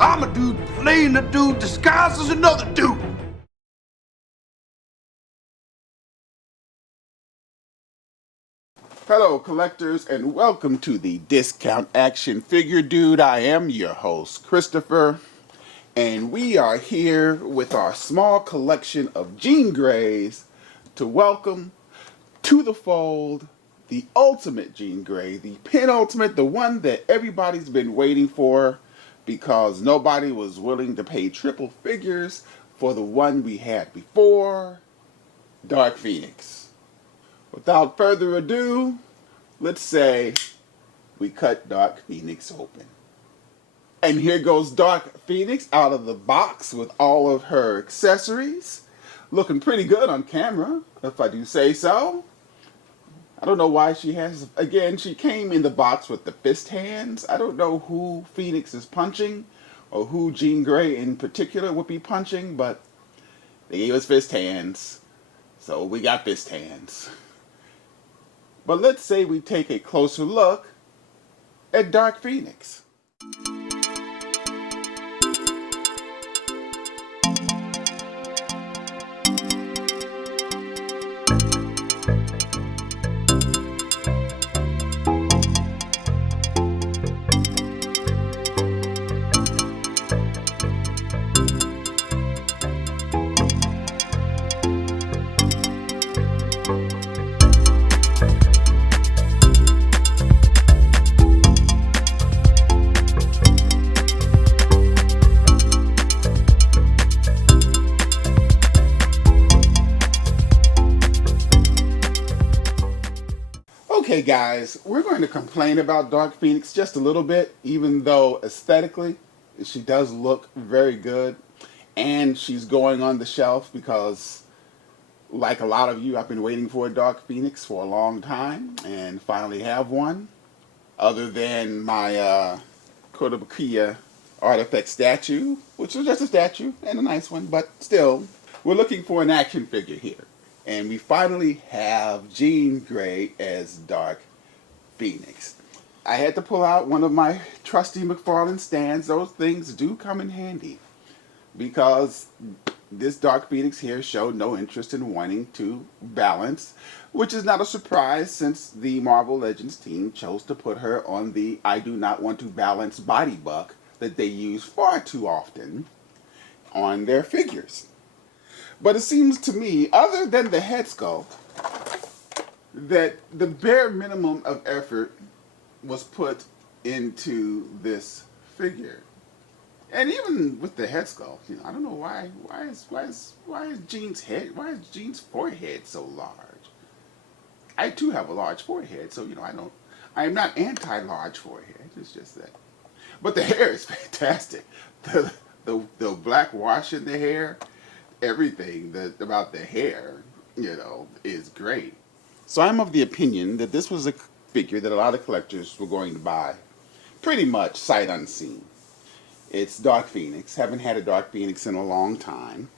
I'm a dude playing a dude disguised as another dude. Hello, collectors, and welcome to the Discount Action Figure Dude. I am your host, Christopher, and we are here with our small collection of Jean Greys to welcome to the fold the ultimate Jean Grey, the penultimate, the one that everybody's been waiting for because nobody was willing to pay triple figures for the one we had before, Dark Phoenix. Without further ado, let's say we cut Dark Phoenix open. And here goes Dark Phoenix out of the box with all of her accessories. Looking pretty good on camera, if I do say so. I don't know why she has, again, she came in the box with the fist hands. I don't know who Phoenix is punching or who Jean Grey in particular would be punching, but they gave us fist hands. So we got fist hands. But let's say we take a closer look at Dark Phoenix. Okay, guys, we're going to complain about Dark Phoenix just a little bit, even though aesthetically she does look very good. And she's going on the shelf because, like a lot of you, I've been waiting for a Dark Phoenix for a long time and finally have one. Other than my Kotobukiya artifact statue, which was just a statue and a nice one, but still, we're looking for an action figure here. And we finally have Jean Grey as Dark Phoenix. I had to pull out one of my trusty McFarlane stands. Those things do come in handy because this Dark Phoenix here showed no interest in wanting to balance, which is not a surprise since the Marvel Legends team chose to put her on the I do not want to balance body buck that they use far too often on their figures. But it seems to me, other than the head sculpt, that the bare minimum of effort was put into this figure. And even with the head sculpt, I don't know why is Jean's forehead so large? I too have a large forehead, so I'm not anti-large forehead. It's just that. But the hair is fantastic. The black wash in the hair, everything about the hair, is great. So I'm of the opinion that this was a figure that a lot of collectors were going to buy pretty much sight unseen. It's Dark Phoenix. Haven't had a Dark Phoenix in a long time.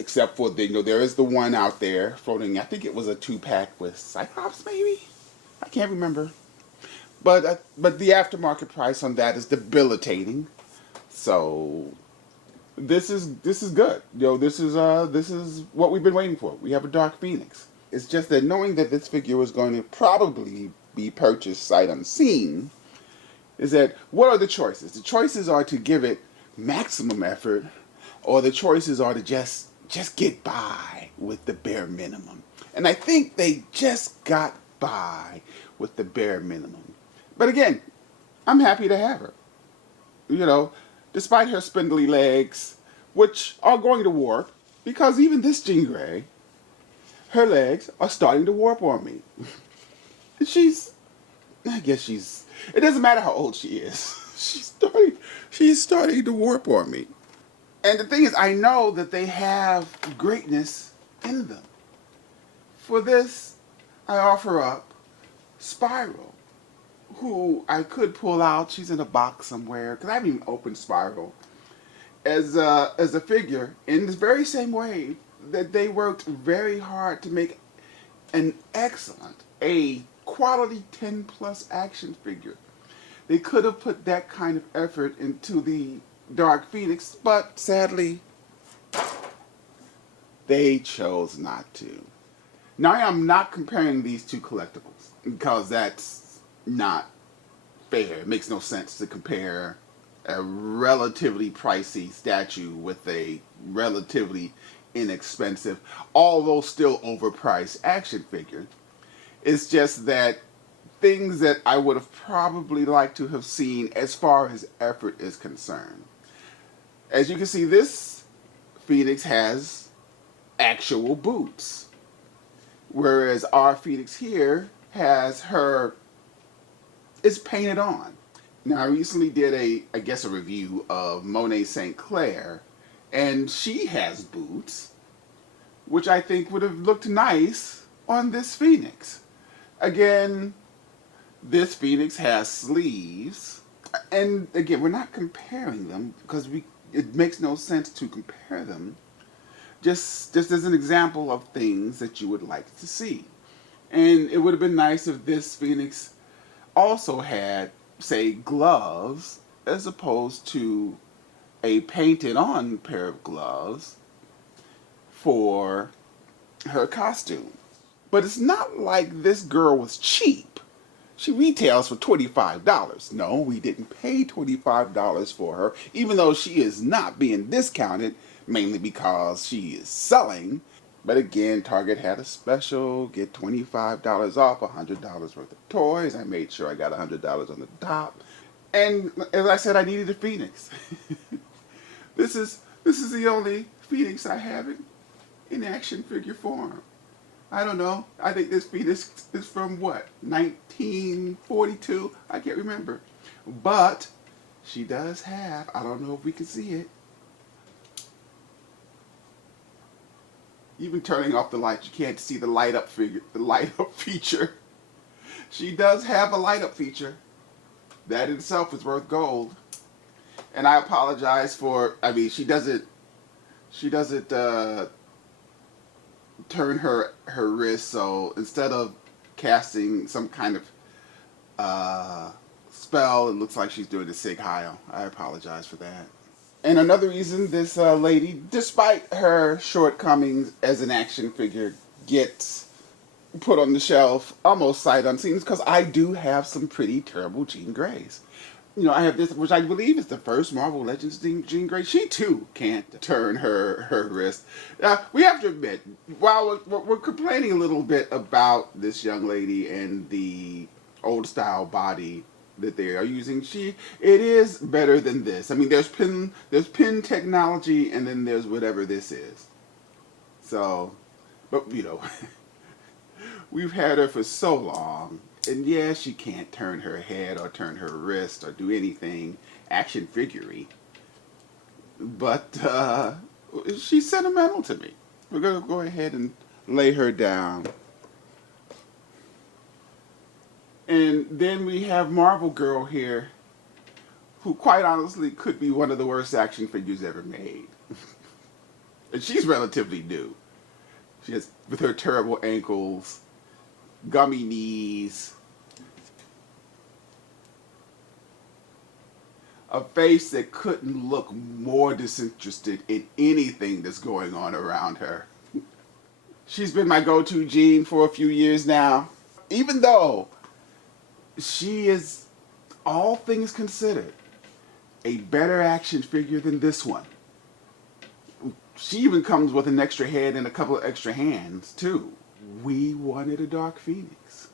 Except for, there is the one out there floating. I think it was a 2-pack with Cyclops, maybe? I can't remember. But the aftermarket price on that is debilitating. So this is good. This is what we've been waiting for. We have a Dark Phoenix. It's just that knowing that this figure was going to probably be purchased sight unseen, is that what are the choices? The choices are to give it maximum effort, or the choices are to just get by with the bare minimum. And I think they just got by with the bare minimum. But again, I'm happy to have her. Despite her spindly legs, which are going to warp, because even this Jean Grey, her legs are starting to warp on me. It doesn't matter how old she is. She's starting to warp on me. And the thing is, I know that they have greatness in them. For this, I offer up Spiral, who I could pull out. She's in a box somewhere, because I haven't even opened Spiral, as a figure in this very same way that they worked very hard to make an excellent, a quality 10 plus action figure. They could have put that kind of effort into the Dark Phoenix, but sadly, they chose not to. Now, I am not comparing these two collectibles because that's not fair. It makes no sense to compare a relatively pricey statue with a relatively inexpensive, although still overpriced action figure. It's just that things that I would have probably liked to have seen as far as effort is concerned. As you can see, this Phoenix has actual boots, whereas our Phoenix here has her, it's painted on. Now, I recently did I guess, a review of Monet St. Clair, and she has boots, which I think would have looked nice on this Phoenix. Again, this Phoenix has sleeves, and again, we're not comparing them because it makes no sense to compare them. Just as an example of things that you would like to see. And it would have been nice if this Phoenix also had, say, gloves as opposed to a painted on pair of gloves for her costume. But it's not like this girl was cheap. She retails for $25. No, we didn't pay $25 for her, even though she is not being discounted, mainly because she is selling. But again, Target had a special, get $25 off, $100 worth of toys. I made sure I got $100 on the top. And as I said, I needed a Phoenix. This is the only Phoenix I have in action figure form. I don't know. I think this Phoenix is from what? 1942? I can't remember. But she does have, I don't know if we can see it. Even turning off the lights, you can't see the light up feature. She does have a light up feature. That in itself is worth gold. And I apologize for, I mean, she doesn't turn her wrist, so instead of casting some kind of spell, it looks like she's doing the Sig Heil. I apologize for that. And another reason this lady, despite her shortcomings as an action figure, gets put on the shelf almost sight unseen is because I do have some pretty terrible Jean Greys. You know, I have this, which I believe is the first Marvel Legends Jean Grey. She too can't turn her wrist. We have to admit, while we're complaining a little bit about this young lady and the old style body that they are using, it is better than this. I mean, there's pin technology, and then there's whatever this is. So, but you know, we've had her for so long. And yeah, she can't turn her head or turn her wrist or do anything action figure-y. But she's sentimental to me. We're going to go ahead and lay her down. And then we have Marvel Girl here, who quite honestly could be one of the worst action figures ever made. And she's relatively new. She has, with her terrible ankles, gummy knees, a face that couldn't look more disinterested in anything that's going on around her. She's been my go-to Jean for a few years now. Even though she is, all things considered, a better action figure than this one. She even comes with an extra head and a couple of extra hands, too. We wanted a Dark Phoenix.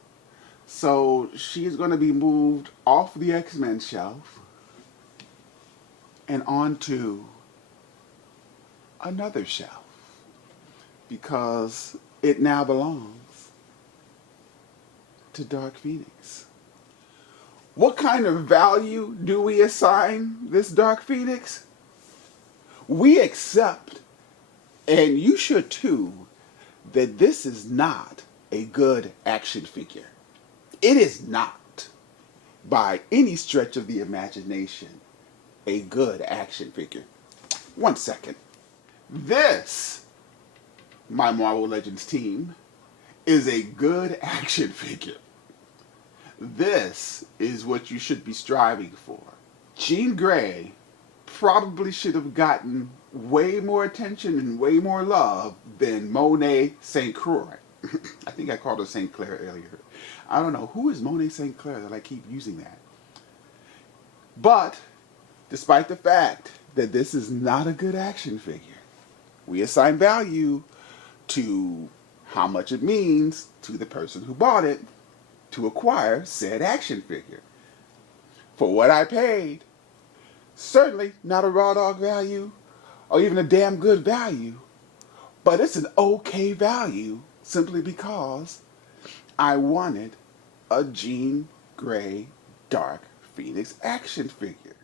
So she is going to be moved off the X-Men shelf and onto another shelf because it now belongs to Dark Phoenix. What kind of value do we assign this Dark Phoenix? We accept, and you should too, that this is not a good action figure. It is not, by any stretch of the imagination, a good action figure. 1 second. This, my Marvel Legends team, is a good action figure. This is what you should be striving for. Jean Grey probably should have gotten way more attention and way more love than Monet St. Croix. I think I called her St. Clair earlier. I don't know. Who is Monet St. Clair that I keep using that? But, despite the fact that this is not a good action figure, we assign value to how much it means to the person who bought it to acquire said action figure. For what I paid, certainly not a raw dog value or even a damn good value, but it's an okay value simply because I wanted a Jean Grey Dark Phoenix action figure.